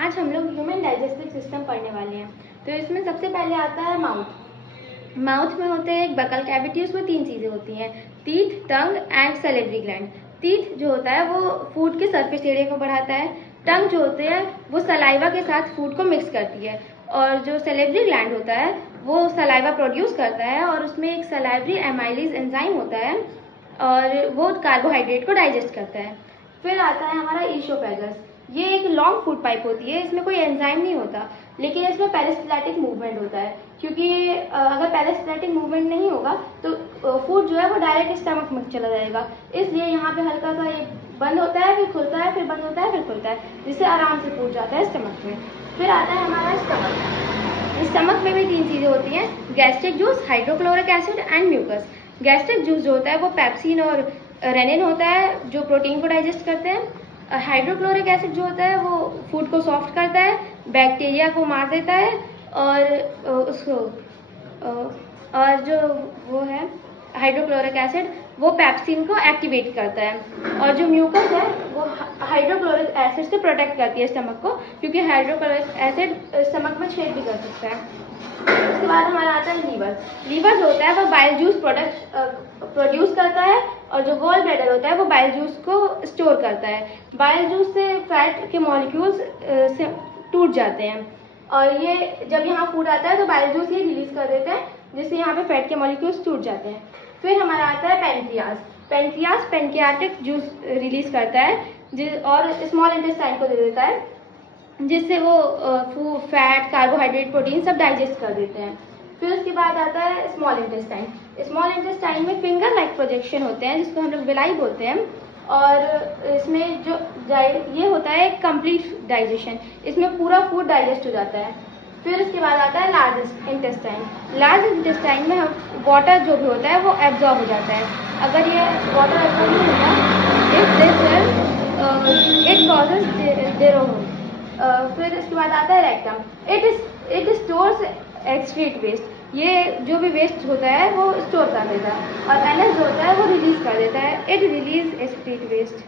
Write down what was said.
आज हम लोग ह्यूमन डाइजेस्टिव सिस्टम पढ़ने वाले हैं। तो इसमें सबसे पहले आता है माउथ। माउथ में होते हैं एक बकल कैविटी, उसमें 3 चीज़ें होती हैं, teeth, tongue and salivary gland. Teeth जो होता है वो फूड के सरफेस एरिया को बढ़ाता है, टंग जो होते हैं वो सलाइवा के साथ फूड को मिक्स करती है, और जो सैलिवरी ग्लैंड होता है वो सलाइवा प्रोड्यूस करता है, और उसमें एक सलाइवरी एमाइलेज एंजाइम होता है और वो कार्बोहाइड्रेट को डाइजेस्ट करता है। फिर आता है हमारा ईसोफेगस। ये एक लॉन्ग फूड पाइप होती है, इसमें कोई एंजाइम नहीं होता, लेकिन इसमें पेरिस्टाल्टिक मूवमेंट होता है, क्योंकि अगर पेरिस्टाल्टिक मूवमेंट नहीं होगा तो फूड जो है वो डायरेक्ट स्टमक में चला जाएगा। इसलिए यहाँ पे हल्का सा ये बंद होता है, फिर खुलता है, फिर बंद होता है, फिर खुलता है, जिससे आराम से फूड जाता है स्टमक में। फिर आता है हमारा स्टमक। स्टमक में भी 3 चीज़ें होती हैं, gastric juice, hydrochloric acid and mucus. Gastric juice जो होता है वो पेप्सिन और रेनिन होता है जो प्रोटीन को डाइजेस्ट करते हैं। हाइड्रोक्लोरिक एसिड जो होता है वो फूड को सॉफ्ट करता है, बैक्टीरिया को मार देता है, और और जो वो है हाइड्रोक्लोरिक एसिड वो पेप्सिन को एक्टिवेट करता है, और जो म्यूकस है वो हाइड्रोक्लोरिक एसिड से प्रोटेक्ट करती है स्टमक को, क्योंकि हाइड्रोक्लोरिक एसिड स्टमक में छेद भी कर सकता है। उसके बाद हमारा आता है लीवर। लीवर जो होता है वो बाइल जूस प्रोड्यूस करता है, और जो गॉल ब्लैडर होता है वो बाइल जूस को स्टोर करता है। बाइल जूस से फैट के मॉलिक्यूल्स से टूट जाते हैं, और ये जब यहाँ फूड आता है तो बाइल जूस ये रिलीज कर देते हैं, जिससे यहाँ पे फैट के मॉलिक्यूल्स टूट जाते हैं। फिर हमारा आता है pancreas. Pancreas pancreatic juice release करता है और स्मॉल इंटेस्टाइन को दे देता है, जिससे वो फैट, कार्बोहाइड्रेट, प्रोटीन सब डाइजेस्ट कर देते हैं। फिर उसके बाद आता है स्मॉल इंटेस्टाइन। स्मॉल इंटेस्टाइन में फिंगर लाइक प्रोजेक्शन होते हैं, जिसको हम लोग विलाई बोलते हैं, और इसमें जो ये होता है कंप्लीट डाइजेशन, इसमें पूरा फूड डाइजेस्ट हो जाता है। फिर उसके बाद आता है लार्ज इंटेस्टाइन। लार्ज इंटेस्टाइन में हम वाटर जो भी होता है वो एब्जॉर्ब हो जाता है। अगर ये वाटर एब्जॉर्ब नहीं होता, इट कॉजेज देरोह। फिर इसके बाद आता है rectum. It stores excrete waste. ये जो भी वेस्ट होता है वो स्टोर कर देता है, और एनएस जो होता है वो रिलीज कर देता है। It release excrete waste.